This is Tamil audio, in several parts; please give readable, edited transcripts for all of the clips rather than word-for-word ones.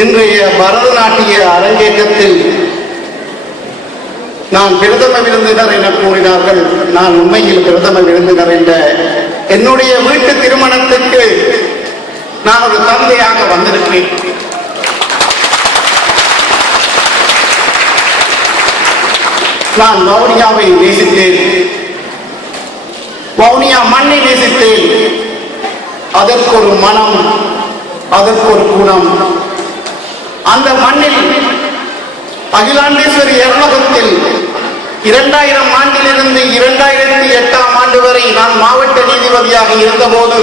இன்றைய பரதநாட்டிய அரங்கேற்றத்தில் நான் பிரதம விருந்தினர் என கூறினார்கள். நான் உண்மையில் பிரதம விருந்தினர் என்ற என்னுடைய வீட்டு திருமணத்துக்கு நான் ஒரு தந்தையாக வந்திருக்கிறேன். நான் வவுனியாவை நேசித்தேன், வவுனியா மண்ணை நேசித்தேன். அதற்கு ஒரு மனம், அதற்கு ஒரு குணம். அந்த மண்ணில் அகிலாண்டேஸ்வரி அலுவலகத்தில் 2000 ஆண்டிலிருந்து 2008 ஆண்டு வரை நான் மாவட்ட நீதிபதியாக இருந்தபோது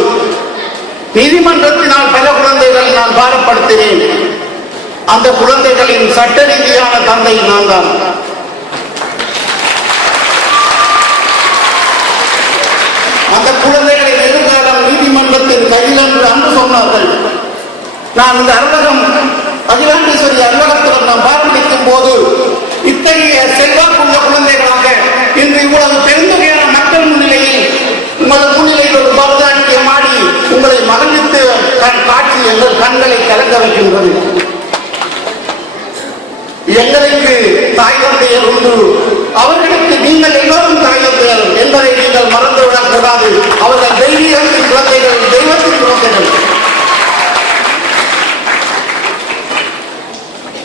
நீதிமன்றத்தினால் பல குழந்தைகளை நான் பாரப்படுத்தினேன். அந்த குழந்தைகளின் சட்ட ரீதியான தந்தை நான் தான். அந்த குழந்தைகளின் எதிர்காலம் நீதிமன்றத்தின் கையில் என்று அன்று சொன்னார்கள். நான் இந்த அலுவலகம் அகிலாண்டேஸ்வரி அலுவலகத்தில் நாம் பார்வையிடும் போது இத்தகைய செல்வாக்குள்ள குழந்தைகளாக இன்று இவ்வளவு பெருந்தொகையான மக்கள் முன்னிலையில் உங்களது முன்னிலையில் ஒரு பரதநாட்டியம் ஆடி உங்களை மகிழ்வித்து காட்சி எங்கள் கண்களை கலங்க வைக்கின்றது. எங்களுக்கு தாய் தந்தையர் உண்டு, அவர்களுக்கு நீங்கள் எல்லோரும் தாய் தந்தையர் என்பதை நீங்கள் மறந்துவிடக் கூடாது. அவர்கள் தெய்வீகத்தின் குழந்தைகள், தெய்வத்தின் குழந்தைகள்.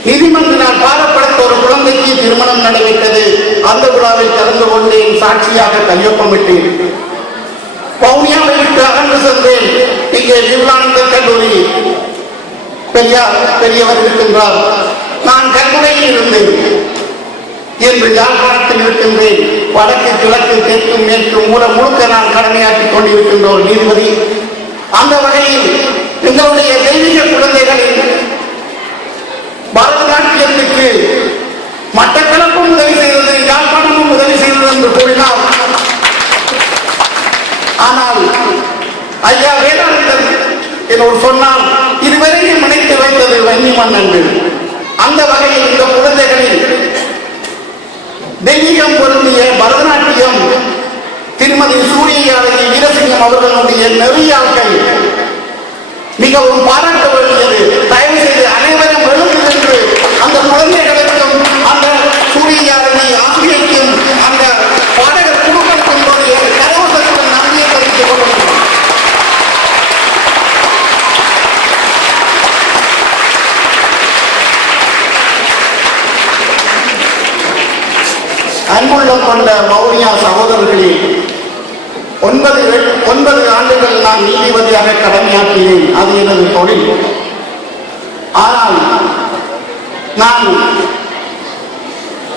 நீதிமன்றினால் பாரப்படுத்த ஒரு குழந்தைக்கு திருமணம் நடைபெற்றது. அந்த விழாவில் கலந்து கொண்டேன், சாட்சியாக கையொப்பமிட்டேன். வவுனியாவை விட்டு அகன்று சென்றேன். இங்கே விவேகானந்த கல்லூரி பெரியவர் இருக்கின்றார். நான் கல்முனையில் இருந்தேன், என்று யாழ்ப்பாணத்தில் இருக்கின்றேன். வடக்கு கிழக்கு தெற்கு மேற்கு மூல முழுக்க நான் கடமையாற்றிக் கொண்டிருக்கின்ற ஒரு நீதிபதி. அந்த வகையில் எங்களுடைய தெய்வீக குழந்தைகளின் பரதநாட்டியத்துக்கு மட்டக்களப்பும் உதவி செய்தது, யாழ்ப்பாணமும் உதவி செய்தது என்று கூறினார். ஆனால் ஐயா வேதாந்தன் என்னோடு சொன்னால் இதுவரையும் நினைத்து வைத்தது வன்னிமண் என்று. அந்த வகையில் இந்த குழந்தைகளில் தெய்வீகம் பொருந்திய பரதநாட்டியம் திருமதி சூரியயாளி வீரசிங்கம் அவர்களுடைய நெறியாக்கை மிகவும் பாராட்ட வேண்டியது. தயவு செய்து அனைவரும் எழுந்து நின்று அந்த குழந்தைகளுக்கும் அந்த சூரியயாளி ஆசிரியருக்கும் அந்த பாடகர் குழுக்களுக்கும் கரவசத்துடன் நன்றியை தெரிவித்துக் கொள்ளுங்கள். அன்புள்ளம் கொண்ட வவுனியா சகோதரர்களே, 9 ஆண்டுகள் நான் நீதிபதியாக கடமையாற்றினேன். அது எனது தொழில். ஆனால் நான்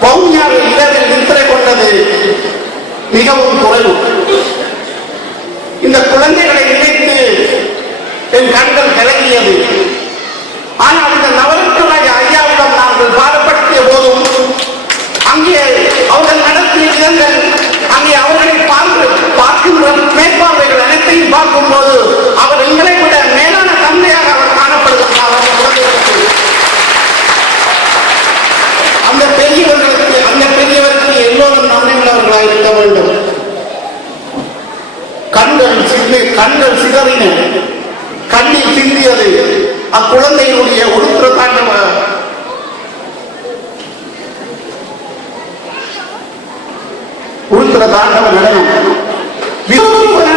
வவுனியாவில் இரவில் நித்திரை கொண்டது மிகவும் குறைவு. இந்த குழந்தைகளை நினைத்து என் கண்கள் கலங்கியது. ஆனால் இந்த நவரத்னராய ஐயாவிடம் நாங்கள் பாடப்படுத்திய போதும் அங்கே அவர்கள் நடத்திய விதங்கள், அங்கே அவர்களை பார்க்கின்ற மேற்பார்வைகள் அனைத்தையும் பார்க்கும் போது அவர் எங்களை விட மேலான தந்தையாக அவர் காணப்படுகிறார். அந்த பெரியவருக்கு எல்லோரும் நன்மையுள்ளவர்களாக இருக்க வேண்டும். கண்கள் சிதறின, கண்ணீர் சிந்தியது. அக்குழந்தையினுடைய உடுத்துற தாண்டவ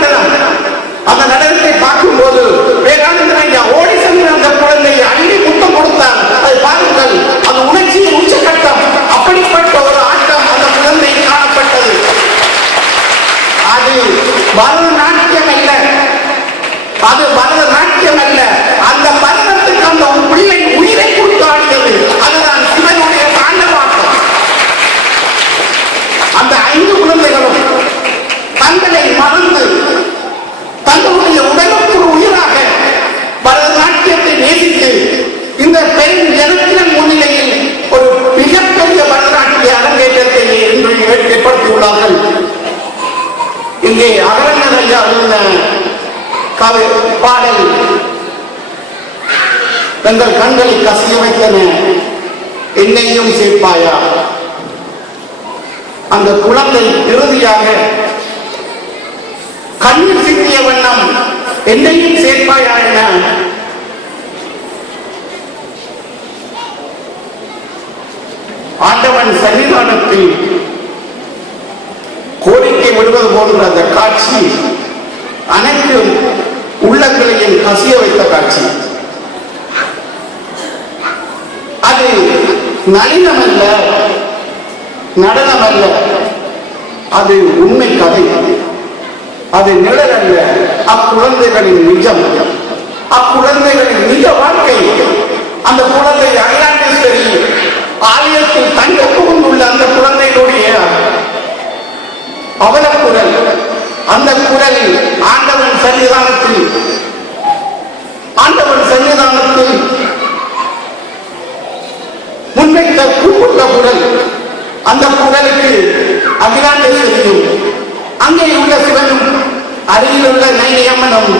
நடனம், அந்த நடனத்தை பார்க்கும் போது வேதாந்தன் ஐயா ஓடி சென்று அந்த குழந்தையை அள்ளி முத்தம் கொடுத்தார். அதை பாருங்கள், அது உணர்ச்சியின் உச்சகட்டம். அப்படிப்பட்ட ஒரு ஆட்டம் அந்த குழந்தை காணப்பட்டது. அது பரதநாட்டியம் அல்ல, அது பரதநாட்டியம் அல்ல. அந்த பரதத்துக்கு அந்த பிள்ளை உயிரை கொடுத்து ஆடியது. அதுதான் சிவனுடைய தாண்டவாட்டம். அந்த 5 குழந்தைகளும் தங்களை மறந்து தங்களுடைய உடலுக்கு ஒரு உயிராக பரதநாட்டியத்தை நேசித்து இந்த பெண் ஜனத்தின் முன்னிலையில் ஒரு மிகப்பெரிய பரதநாட்டிய அரங்கேற்றத்தை இன்று ஏற்படுத்தியுள்ளார்கள். இங்கே அகரங்கர் ஐயா இருந்த பாடல் தங்கள் கண்களை கசிய வைத்தன, என்னையும் சேர்ப்பாயா. அந்த குழந்தை இறுதியாக கண்ணீர் சிந்திய வண்ணம் என்னையும் சேர்ப்பாயா என ஆண்டவன் சன்னிதானத்தில் கோரிக்கை விடுவது போன்ற அந்த காட்சி அனைத்து உள்ளங்களையும் கசிய வைத்த காட்சி. அது நளினம் அல்ல, நடனம் அல்ல, அது உண்மை கதை, அது நிழல் அல்ல, அக்குழந்தைகளின் நிஜம், அக்குழந்தைகளின் நிஜ வாழ்க்கை. அந்த குழந்தை அகிலாண்டேஸ்வரி ஆலயத்தில் தங்க புகுந்துள்ள அந்த குழந்தைகளுடைய அவலக்குரல், அந்த குரலில் ஆண்டவன் சன்னிதானத்தில் முன்வைத்த கூப்பிட்ட குரல், அந்த குரலுக்கு அகிலாண்டேஸ்வரியும் அங்கே உள்ள சிவனும் அருகில் உள்ள நைனியம்மனும்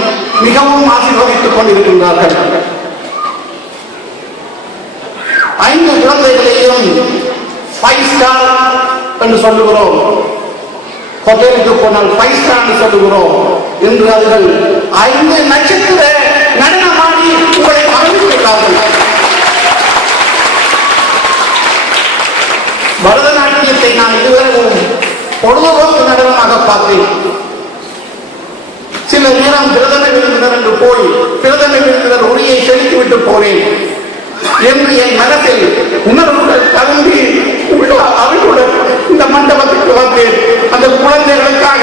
மிகவும் ஆசீர்வதித்துக் கொண்டிருக்கின்றார்கள். 5 குழந்தைகளையும் 5 ஸ்டார் என்று சொல்லுகிறோம். ஹோட்டலுக்கு போனால் 5 ஸ்டார் என்று சொல்லுகிறோம். இன்று அவர்கள் 5 நட்சத்திர நடனமாடி உங்களை வரவேற்கிறார்கள். பரதநாட்டியத்தை நான் இதுவரையும் பொழுதுபோக்கு நடனமாக பார்த்தேன். சில நேரம் பிரதம விருந்தினர் என்று போய் பிரதம விருந்தினர் உரியை செலுத்திவிட்டு போனேன் என்று என் மனத்தில் உணர்வுகள் தகுந்தி உள்ள அவர்களுடன் இந்த மண்டபத்துக்கு வந்தேன். அந்த குழந்தைகளுக்காக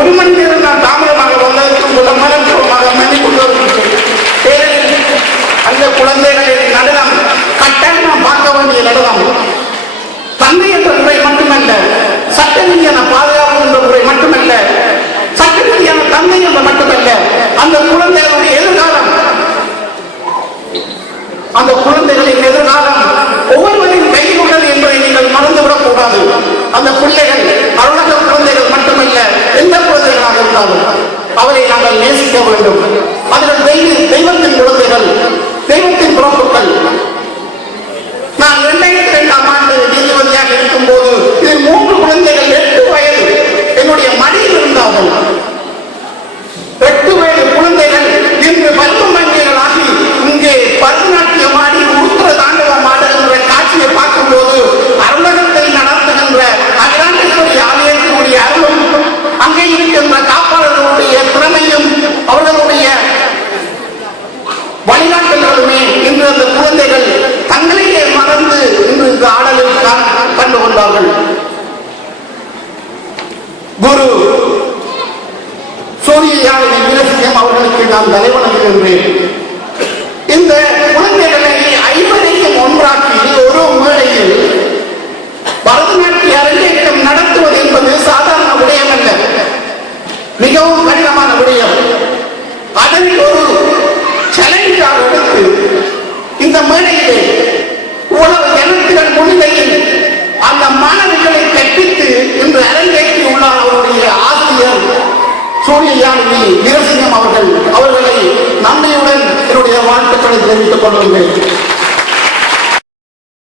1 மணி நேரம் நான் தாமதமாக வந்ததற்கு உள்ள மனப்பூர்வமாக மன்னிக்கொண்டிருக்கிறேன். அந்த குழந்தைகளின் நடனம் கட்டாயம் நான் பார்க்க வேண்டிய நடனம். தந்தை என்ற முறை மட்டுமல்ல, சட்ட ரீதியான பாதுகாப்பு என்ற முறை மட்டுமல்ல, சட்ட ரீதியான தந்தை என்ற மட்டுமல்ல, அந்த குழந்தைகளுடைய எதிர்காலம், அந்த குழந்தைகளின் எதிர்காலம் ஒவ்வொருவரின் கையில் உள்ளது என்பதை நீங்கள் மறந்துவிடக் கூடாது. அந்த பிள்ளைகள் அருளக குழந்தைகள் மட்டுமல்ல, எந்த குழந்தைகளாக இருந்தாலும் அவரை நாங்கள் நேசிக்க வேண்டும். அவர்கள் தெய்வத்தின் குழந்தைகள், தெய்வத்தின் பிறப்புகள். நான் 2002ஆம் ஆண்டு நீதிபதியாக இருக்கும் போது இதில் 3 குழந்தைகள் 8 வயது என்னுடைய மடியில் இருந்தார்கள். 8 வயது குழந்தைகள் இன்று பல்மங்கங்கள் ஆகி இங்கே பரதநாட்டியம் ஆடி உருத்திர தாண்டவம் ஆடுகின்ற காட்சியை பார்க்கும்போது அருளகத்தை நடத்துகின்ற அகிலாண்டேஸ்வரி ஆலயத்தினுடைய அருளும் அங்கே இருக்கின்ற காப்பாளர்களுடைய திறமையும் அவர்களுடைய வழிகாட்டுகளுமே இன்று அந்த குழந்தைகள் தங்களையே மறந்து இன்று இந்த ஆடலில் கண்டு கொண்டார்கள். குரு சூரியயானி வீரசிங்கம் அவர்களுக்கு நான் தலைவணங்குகின்றேன். இந்த குழந்தைகளை 5ஐயும் ஒன்றாக்கி ஒரு மேடையில் பரதநாட்டிய அரங்கேற்றம் நடத்துவது என்பது சாதாரண விடயம் அல்ல, மிகவும் கடினமான விடயம். அதனை ஒரு சேலஞ்சாக எடுத்து இந்த மேடையிலே உலக ஜனத்தின் முன்னிலையில் அந்த மாணவர்களை கற்பித்து இன்று அரங்கேற்றி உள்ளார் அவருடைய ஆசிரியர் சூரியயானி வீரசிங்கம் அவர்களை நன்றியுடன் என்னுடைய வாழ்த்துக்களை தெரிவித்துக் கொள்கின்றேன்.